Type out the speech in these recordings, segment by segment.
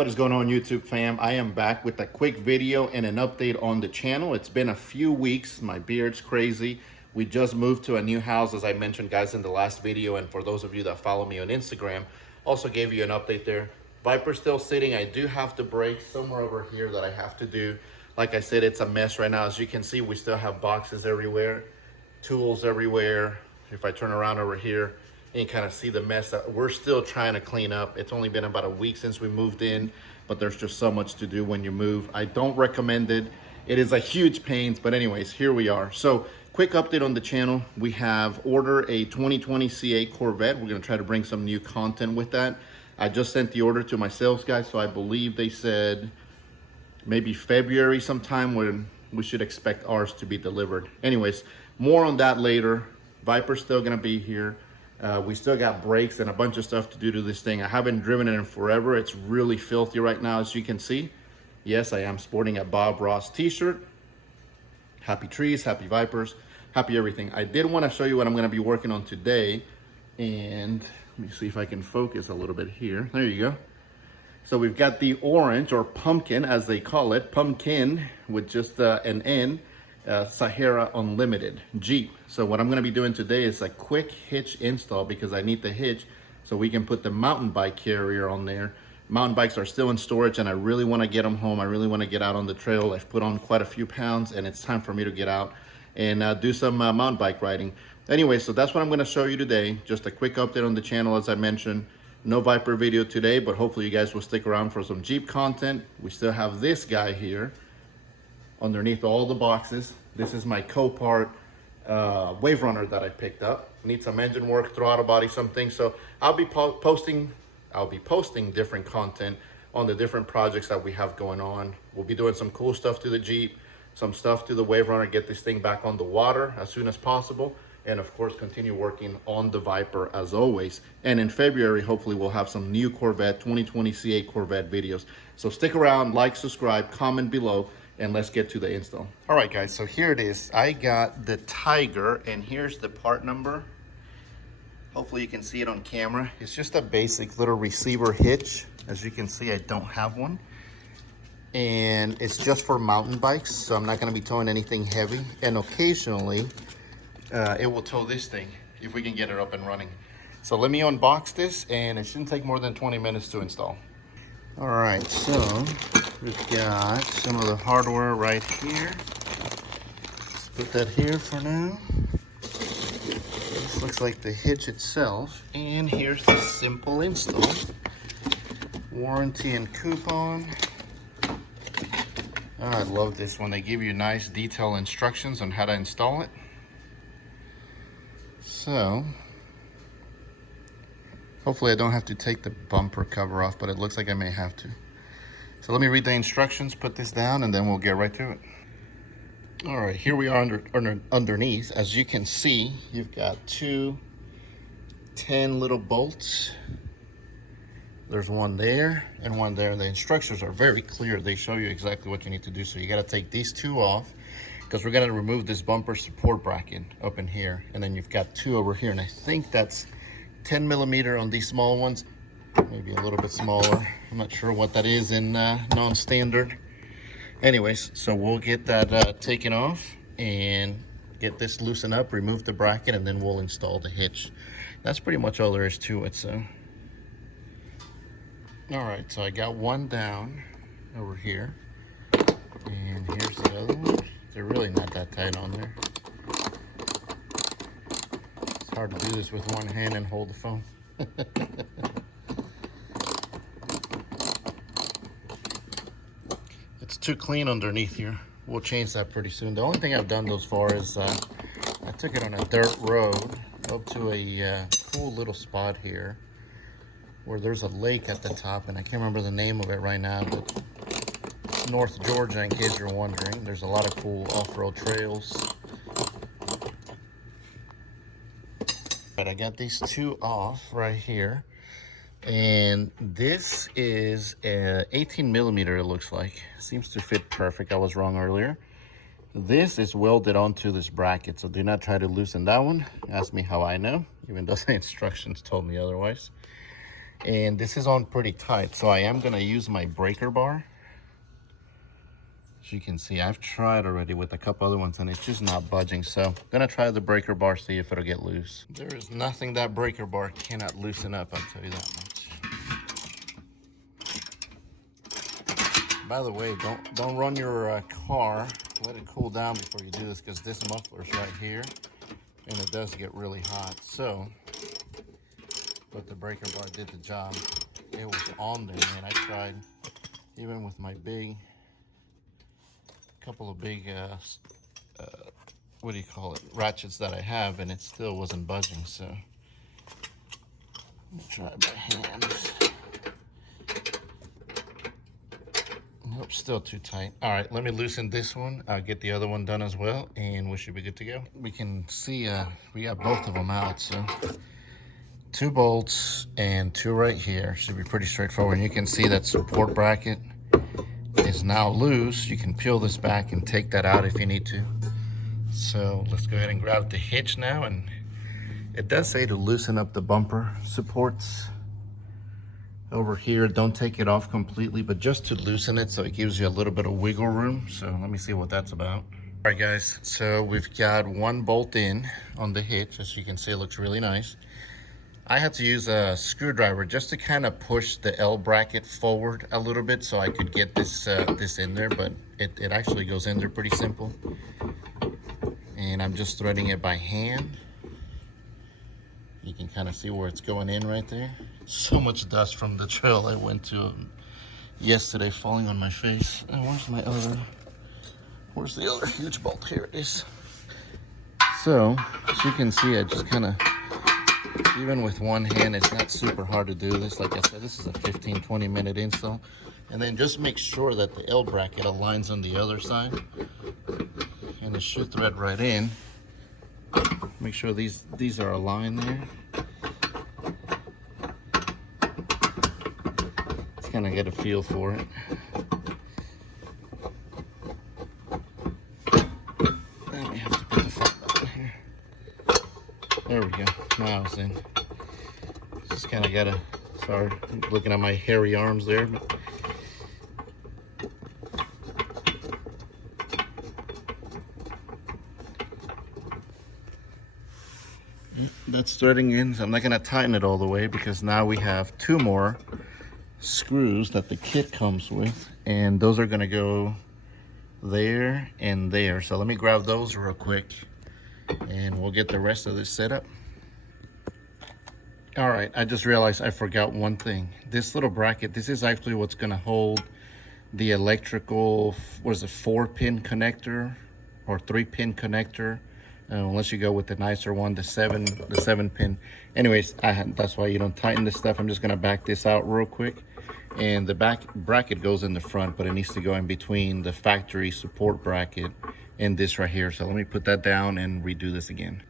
What is going on, YouTube fam? I am back with a quick video and an update on the channel. It's been a few weeks. My beard's crazy. We just moved to a new house, as I mentioned, guys, in the last video. And for those of you that follow me on Instagram, also gave you an update there. Viper's still sitting. I do have to break somewhere over here that I have to do. Like I said, it's a mess right now. As you can see, we still have boxes everywhere, tools everywhere. If I turn around over here, and kind of see the mess that we're still trying to clean up. It's only been about a week since we moved in, but there's just so much to do when you move. I don't recommend it. It is a huge pain, but anyways, here we are. So quick update on the channel. We have ordered a 2020 CA Corvette. We're gonna try to bring some new content with that. I just sent the order to my sales guys, so I believe they said maybe February sometime when we should expect ours to be delivered. Anyways, more on that later. Viper's still gonna be here. We still got brakes and a bunch of stuff to do to this thing. I haven't driven it in forever. It's really filthy right now, as you can see. Yes, I am sporting a Bob Ross t-shirt. Happy trees, happy Vipers, happy everything. I did want to show you what I'm going to be working on today. And let me see if I can focus a little bit here. There you go. So we've got the orange, or pumpkin as they call it, pumpkin with just an N. Sahara Unlimited Jeep. So what I'm going to be doing today is a quick hitch install, because I need the hitch so we can put the mountain bike carrier on there. Mountain bikes are still in storage and I really want to get them home. I really want to get out on the trail. I've put on quite a few pounds and it's time for me to get out and do some mountain bike riding. Anyway, so that's what I'm going to show you today. Just a quick update on the channel. As I mentioned, no Viper video today, but hopefully you guys will stick around for some Jeep content. We still have this guy here underneath all the boxes. This is my Copart Wave Runner that I picked up. Need some engine work, throttle body, some things. So I'll be posting different content on the different projects that we have going on. We'll be doing some cool stuff to the Jeep, some stuff to the Wave Runner, get this thing back on the water as soon as possible, and of course continue working on the Viper as always. And in February, hopefully we'll have some new Corvette 2020 CA Corvette videos. So stick around, like, subscribe, comment below, and let's get to the install. All right, guys, so here it is. I got the Tyger, and here's the part number. Hopefully you can see it on camera. It's just a basic little receiver hitch. As you can see, I don't have one. And it's just for mountain bikes, so I'm not gonna be towing anything heavy. And occasionally, it will tow this thing if we can get it up and running. So let me unbox this, and it shouldn't take more than 20 minutes to install. All right, so we've got some of the hardware right here. Let's put that here for now. This looks like the hitch itself. And here's the simple install. Warranty and coupon. Oh, I love this one. They give you nice detailed instructions on how to install it. So hopefully I don't have to take the bumper cover off, but it looks like I may have to. So let me read the instructions, put this down, and then we'll get right to it. All right, here we are underneath. As you can see, you've got 10 little bolts. There's one there and one there. The instructions are very clear. They show you exactly what you need to do. So you got to take these two off, because we're going to remove this bumper support bracket up in here. And then you've got two over here. And I think that's 10 millimeter on these small ones, maybe a little bit smaller. I'm not sure what that is in non-standard. Anyways, so we'll get that taken off and get this loosened up, remove the bracket, and then we'll install the hitch. That's pretty much all there is to it. So all right, so I got one down over here, and here's the other one. They're really not that tight on there. It's hard to do this with one hand and hold the phone. It's too clean underneath here. We'll change that pretty soon. The only thing I've done thus far is I took it on a dirt road up to a cool little spot here where there's a lake at the top, and I can't remember the name of it right now, but North Georgia, in case you're wondering. There's a lot of cool off-road trails. But I got these two off right here, and this is 18 millimeter. It looks like seems to fit perfect. I was wrong earlier. This is welded onto this bracket, so do not try to loosen that one. Ask me how I know, even though the instructions told me otherwise. And this is on pretty tight, so I am gonna use my breaker bar. As you can see, I've tried already with a couple other ones and it's just not budging. So I'm gonna try the breaker bar, see if it'll get loose. There is nothing that breaker bar cannot loosen up, I'll tell you that much. By the way, don't run your car. Let it cool down before you do this, because this muffler's right here and it does get really hot. So, but the breaker bar did the job. It was on there, man. I tried, even with my couple of big, what do you call it, ratchets that I have, and it still wasn't budging. So, let me try it by hand. Nope, still too tight. All right, let me loosen this one. I'll get the other one done as well, and we should be good to go. We can see we got both of them out, so 2 bolts and 2 right here. Should be pretty straightforward. And you can see that support bracket is now loose. You can peel this back and take that out if you need to. So let's go ahead and grab the hitch now, and it does say to loosen up the bumper supports over here. Don't take it off completely, but just to loosen it so it gives you a little bit of wiggle room. So let me see what that's about. All right, guys, so we've got 1 bolt in on the hitch. As you can see, it looks really nice. I had to use a screwdriver just to kind of push the L bracket forward a little bit so I could get this this in there, but it actually goes in there pretty simple. And I'm just threading it by hand. You can kind of see where it's going in right there. So much dust from the trail I went to yesterday falling on my face. And where's the other huge bolt? Here it is. So, as you can see, I just kind of, even with one hand, it's not super hard to do this. Like I said, this is a 15-20 minute install. And then just make sure that the L bracket aligns on the other side. And it should thread right in. Make sure these are aligned there. Just kind of get a feel for it. Then we have to put the front button here. There we go. Now it's in. Just kind of gotta. Sorry, looking at my hairy arms there. That's threading in, so I'm not going to tighten it all the way because now we have 2 more screws that the kit comes with, and those are going to go there and there. So let me grab those real quick and we'll get the rest of this set up. All right, I just realized I forgot one thing. This little bracket, this is actually what's going to hold the electrical, what is it, 4-pin connector or 3-pin connector. Unless you go with the nicer one, the 7-pin. Anyways, that's why you don't tighten this stuff. I'm just gonna back this out real quick. And the back bracket goes in the front, but it needs to go in between the factory support bracket and this right here. So let me put that down and redo this again.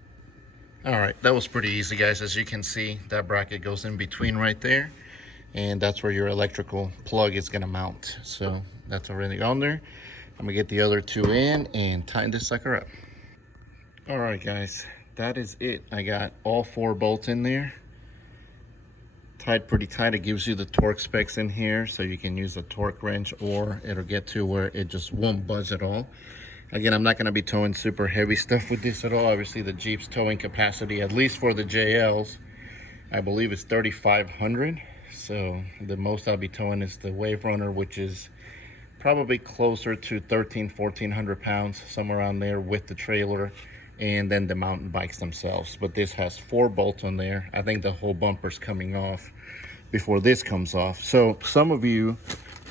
All right, that was pretty easy, guys. As you can see, that bracket goes in between right there. And that's where your electrical plug is gonna mount. So that's already on there. I'm gonna get the other 2 in and tighten this sucker up. All right, guys, that is it. I got all 4 bolts in there, tied pretty tight. It gives you the torque specs in here, so you can use a torque wrench, or it'll get to where it just won't budge at all. Again, I'm not going to be towing super heavy stuff with this at all. Obviously, the Jeep's towing capacity, at least for the JLs, I believe is 3,500. So the most I'll be towing is the Wave Runner, which is probably closer to 1,400 pounds, somewhere around there with the trailer, and then the mountain bikes themselves. But this has 4 bolts on there. I think the whole bumper's coming off before this comes off. So some of you,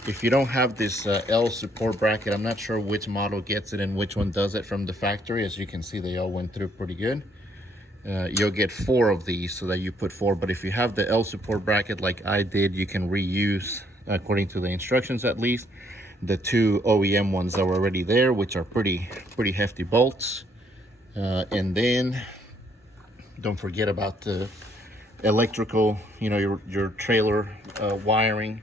if you don't have this L support bracket, I'm not sure which model gets it and which one does it from the factory. As you can see, they all went through pretty good. You'll get 4 of these so that you put 4. But if you have the L support bracket like I did, you can reuse, according to the instructions at least, the 2 OEM ones that were already there, which are pretty hefty bolts. And then don't forget about the electrical, you know, your trailer wiring.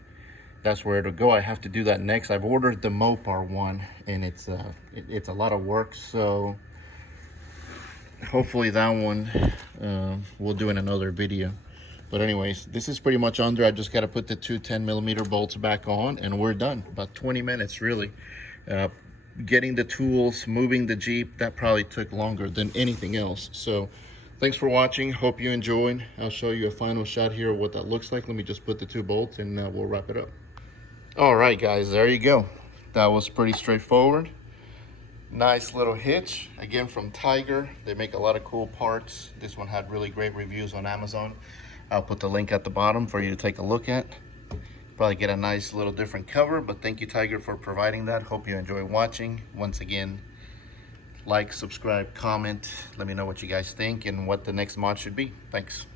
That's where it'll go. I have to do that next. I've ordered the Mopar one, and it's a lot of work, so hopefully that one we'll do in another video. But anyways, this is pretty much under. I just got to put the two 10mm bolts back on and we're done. About 20 minutes really. Getting the tools, moving the Jeep, that probably took longer than anything else. So thanks for watching. Hope you enjoyed. I'll show you a final shot here of what that looks like. Let me just put the two bolts and we'll wrap it up. All right, guys, there you go. That was pretty straightforward. Nice little hitch, again from Tyger. They make a lot of cool parts. This one had really great reviews on Amazon. I'll put the link at the bottom for you to take a look at. Probably get a nice little different cover, but thank you, Tyger, for providing that. Hope you enjoy watching. Once again, like, subscribe, comment. Let me know what you guys think and what the next mod should be. Thanks.